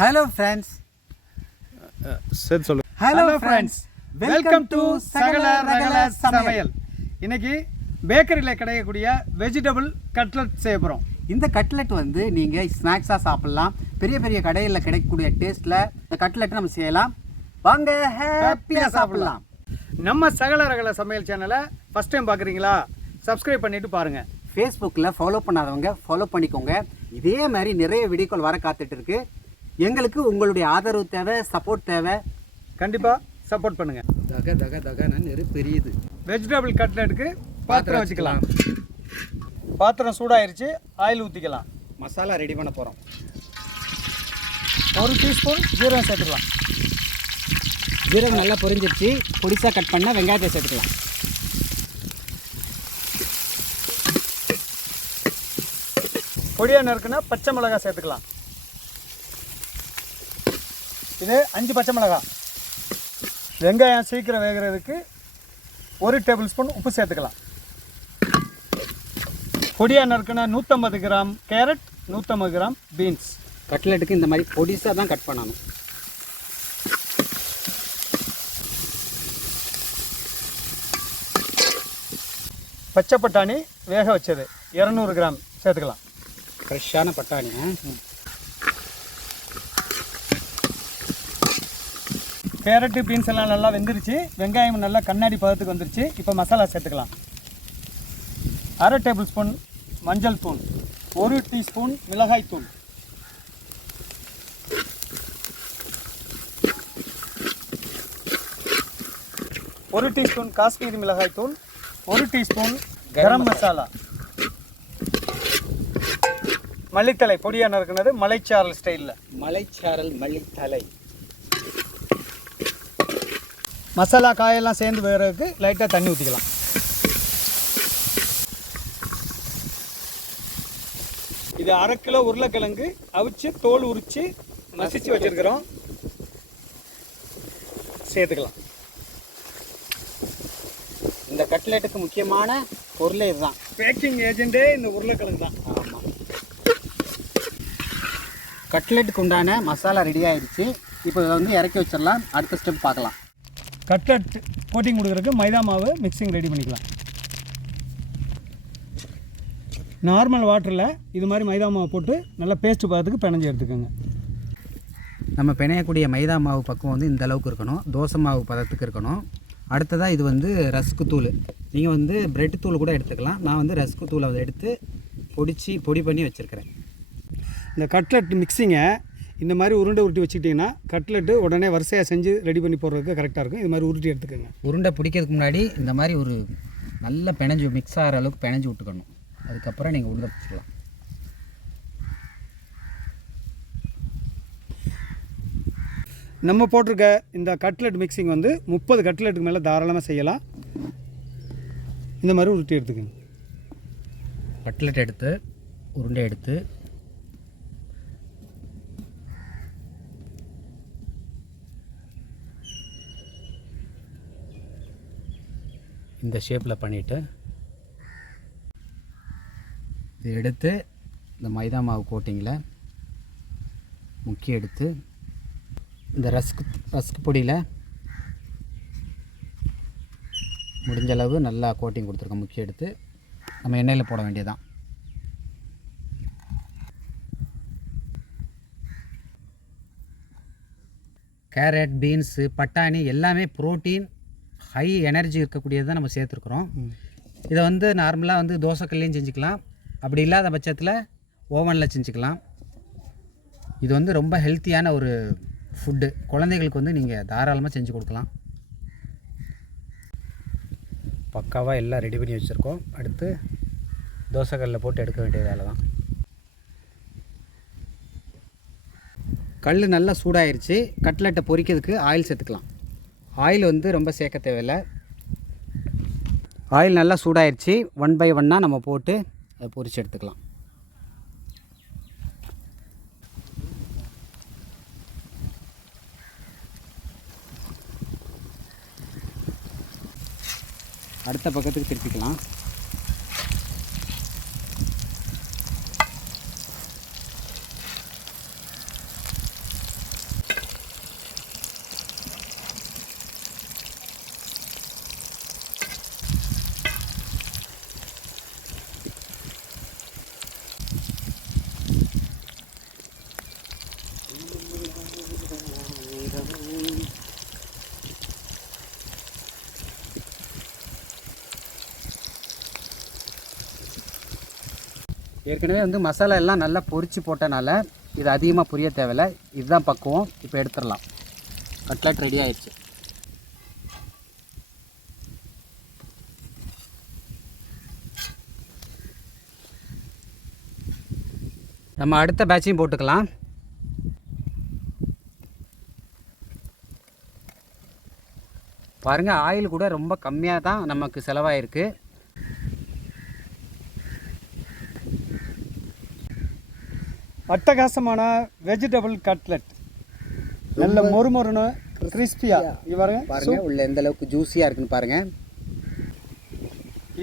Hello friends. சரி சொல்லு. Hello friends. Welcome to Sagala Ragala Samayal. இன்னைக்கு பேக்கரியில் கிடைக்கக்கூடிய வெஜிடபிள் கட்லெட் செய்ய போகிறோம். இந்த கட்லெட் வந்து நீங்கள் ஸ்நாக்ஸாக சாப்பிட்லாம். பெரிய பெரிய கடையில் கிடைக்கக்கூடிய டேஸ்ட்டில் இந்த கட்லெட் நம்ம செய்யலாம். வாங்க ஹாப்பியாக சாப்பிட்லாம். நம்ம சகல ரகல சமையல் சேனலை ஃபஸ்ட் டைம் பார்க்குறீங்களா? சப்ஸ்கிரைப் பண்ணிவிட்டு பாருங்கள். ஃபேஸ்புக்கில் ஃபாலோ பண்ணாதவங்க ஃபாலோ பண்ணிக்கோங்க. இதே மாதிரி நிறைய வீடியோக்கள் வர காத்துட்டு இருக்கு. எங்களுக்கு உங்களுடைய ஆதரவு தேவை, சப்போர்ட் தேவை. கண்டிப்பாக சப்போர்ட் பண்ணுங்கள். தக நெரு பெரியது. வெஜிடபிள் கட்லெட்டுக்கு பாத்திரம் வச்சுக்கலாம். பாத்திரம் சூடாயிருச்சு, ஆயில் ஊற்றிக்கலாம். மசாலா ரெடி பண்ண போகிறோம். 1 டீஸ்பூன் ஜீரகம் சேர்த்துக்கலாம். ஜீரகம் நல்லா பொரிஞ்சிருச்சு. பொடிசாக கட் பண்ணால் வெங்காயத்தை சேர்த்துக்கலாம். பொடியாக நறுக்குன்னா பச்சை மிளகாய் சேர்த்துக்கலாம். இது 5 பச்சை மிளகாய். வெங்காயம் சீக்கிரம் வேகிறதுக்கு 1 டேபிள் ஸ்பூன் உப்பு சேர்த்துக்கலாம். பொடியாக நறுக்குன்னா 150 கிராம் கேரட், 150 கிராம் பீன்ஸ். கட்லெட்டுக்கு இந்த மாதிரி பொடிசாக தான் கட் பண்ணணும். பச்சை பட்டாணி வேக வச்சது 200 கிராம் சேர்த்துக்கலாம். ஃப்ரெஷ்ஷான பட்டாணி. கேரட்டு பீன்ஸ் எல்லாம் நல்லா வெந்துருச்சு. வெங்காயம் நல்லா கண்ணாடி பதத்துக்கு வந்துருச்சு. இப்போ மசாலா சேர்த்துக்கலாம். 1/2 டேபிள் ஸ்பூன் மஞ்சள் தூள், 1 டீஸ்பூன் மிளகாய் தூள், 1 டீஸ்பூன் காஷ்மீரி மிளகாய் தூள், 1 டீஸ்பூன் கரம் மசாலா, மல்லித்தலை பொடியாக நறுக்குனது மலைச்சாரல் ஸ்டைலில். மலைச்சாரல் மல்லித்தலை. மசாலா காயெல்லாம் சேர்ந்து வேறதுக்கு லைட்டாக தண்ணி ஊற்றிக்கலாம். இது 1/2 கிலோ உருளைக்கிழங்கு அவிச்சு தோல் உரித்து மசிச்சு வச்சுருக்கிறோம். சேர்த்துக்கலாம். இந்த கட்லெட்டுக்கு முக்கியமான பொருளே இதுதான். பேக்கிங் ஏஜென்ட்டே இந்த உருளைக்கிழங்கு தான். ஆமாம். கட்லெட்டுக்கு உண்டான மசாலா ரெடி ஆகிடுச்சு. இப்போ இதை வந்து இறக்கி வச்சிடலாம். அடுத்த ஸ்டெப் பார்க்கலாம். கட்லெட் கோட்டிங் கொடுக்குறதுக்கு மைதா மாவு மிக்சிங் ரெடி பண்ணிக்கலாம். நார்மல் வாட்டரில் இது மாதிரி மைதா மாவு போட்டு நல்லா பேஸ்ட் பார்த்துக்கு பிணைஞ்சி எடுத்துக்கோங்க. நம்ம பிணையக்கூடிய மைதா மாவு பக்கம் வந்து இந்த அளவுக்கு இருக்கணும். தோசை மாவு பதத்துக்கு இருக்கணும். அடுத்ததாக இது வந்து ரஸ்க்கு தூள். நீங்கள் வந்து பிரெட் தூள் கூட எடுத்துக்கலாம். நான் வந்து ரஸ்க்கு தூளை எடுத்து பொடி பண்ணி வச்சுருக்கிறேன். இந்த கட்லெட் மிக்சிங்கை இந்த மாதிரி உருண்டை உருட்டி வச்சுக்கிட்டிங்கன்னா கட்லெட்டு உடனே வரிசையாக செஞ்சு ரெடி பண்ணி போடுறதுக்கு கரெக்டாக இருக்கும். இது மாதிரி உருட்டி எடுத்துக்கோங்க. உருண்டை பிடிக்கிறதுக்கு முன்னாடி இந்த மாதிரி ஒரு நல்ல பிணைஞ்சு மிக்ஸ் ஆகிற அளவுக்கு பிணைஞ்சு விட்டுக்கணும். அதுக்கப்புறம் நீங்கள் உருண்டை பிடிச்சிக்கலாம். நம்ம போட்டிருக்க இந்த கட்லெட் மிக்சிங் வந்து 30 கட்லெட்டுக்கு மேலே தாராளமாக செய்யலாம். இந்த மாதிரி உருட்டி எடுத்துக்கோங்க. கட்லெட் எடுத்து உருண்டை எடுத்து இந்த ஷேப்பில் பண்ணிவிட்டு இது எடுத்து இந்த மைதா மாவு கோட்டிங்கில் முக்கி எடுத்து இந்த ரஸ்க் பொடியில் முடிஞ்ச அளவு நல்லா கோட்டிங் கொடுத்துருக்கோம். முக்கி எடுத்து நம்ம எண்ணெயில் போட வேண்டியதுதான். கேரட், பீன்ஸு, பட்டாணி எல்லாமே ப்ரோட்டீன், ஹை எனர்ஜி இருக்கக்கூடியது தான் நம்ம சேர்த்துருக்குறோம். இதை வந்து நார்மலாக வந்து தோசைக்கல்லையும் செஞ்சுக்கலாம். அப்படி இல்லாத பட்சத்தில் ஓவனில் செஞ்சுக்கலாம். இது வந்து ரொம்ப ஹெல்த்தியான ஒரு ஃபுட்டு. குழந்தைகளுக்கு வந்து நீங்கள் தாராளமாக செஞ்சு கொடுக்கலாம். பக்காவாக எல்லாம் ரெடி பண்ணி வச்சுருக்கோம். அடுத்து தோசைக்கல்லில் போட்டு எடுக்க வேண்டிய வேலை தான். கல் நல்லா சூடாயிருச்சு. கட்லெட்டை பொரிக்கிறதுக்கு ஆயில் சேர்த்துக்கலாம். ஆயில் வந்து ரொம்ப சேர்க்க தேவையில்லை. ஆயில் நல்லா சூடாயிருச்சு. 1 by 1 நம்ம போட்டு அதை பொரித்து எடுத்துக்கலாம். அடுத்த பக்கத்துக்கு திருப்பிக்கலாம். ஏற்கனவே வந்து மசாலா எல்லாம் நல்லா பொரிச்சு போட்டனால இது அதிகமாக புரிய தேவையில்லை. இதுதான் பக்குவம். இப்போ எடுத்துடலாம். கட்லட் ரெடி ஆயிடுச்சு. நம்ம அடுத்த பேட்சையும் போட்டுக்கலாம். பாருங்கள், ஆயில் கூட ரொம்ப கம்மியாக தான் நமக்கு செலவாயிருக்கு. அட்டகாசமான வெஜிடபிள் கட்லெட், நல்ல மொறுமொறுன்னு கிறிஸ்பியாக பாருங்க உள்ள எந்த அளவுக்கு ஜூஸியாக இருக்குன்னு பாருங்கள்.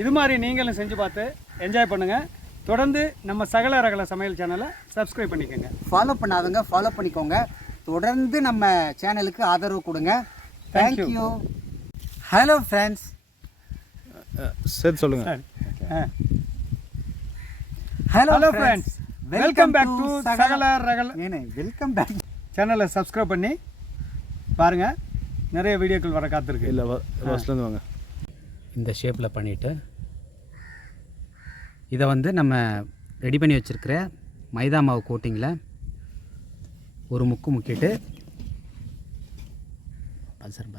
இது மாதிரி நீங்களும் செஞ்சு பார்த்து என்ஜாய் பண்ணுங்கள். தொடர்ந்து நம்ம சகல ரகல சமையல் சேனலை சப்ஸ்கிரைப் பண்ணிக்கோங்க. ஃபாலோ பண்ணாதவங்க ஃபாலோ பண்ணிக்கோங்க. தொடர்ந்து நம்ம சேனலுக்கு ஆதரவு கொடுங்க. தேங்க்யூ. Hello friends. சரி சொல்லுங்கள். Hello friends, welcome back to Sagala Ragala. Welcome back. சேனலை சப்ஸ்கிரைப் பண்ணி பாருங்கள், நிறைய வீடியோக்கள் வர காத்திருக்கு. இல்லை ஃபஸ்ட்லேருந்து வாங்க. இந்த ஷேப்பில் பண்ணிவிட்டு இதை வந்து நம்ம ரெடி பண்ணி வச்சுருக்கிற மைதா மாவு கோட்டிங்கில் ஒரு முக்கிட்டு பசர்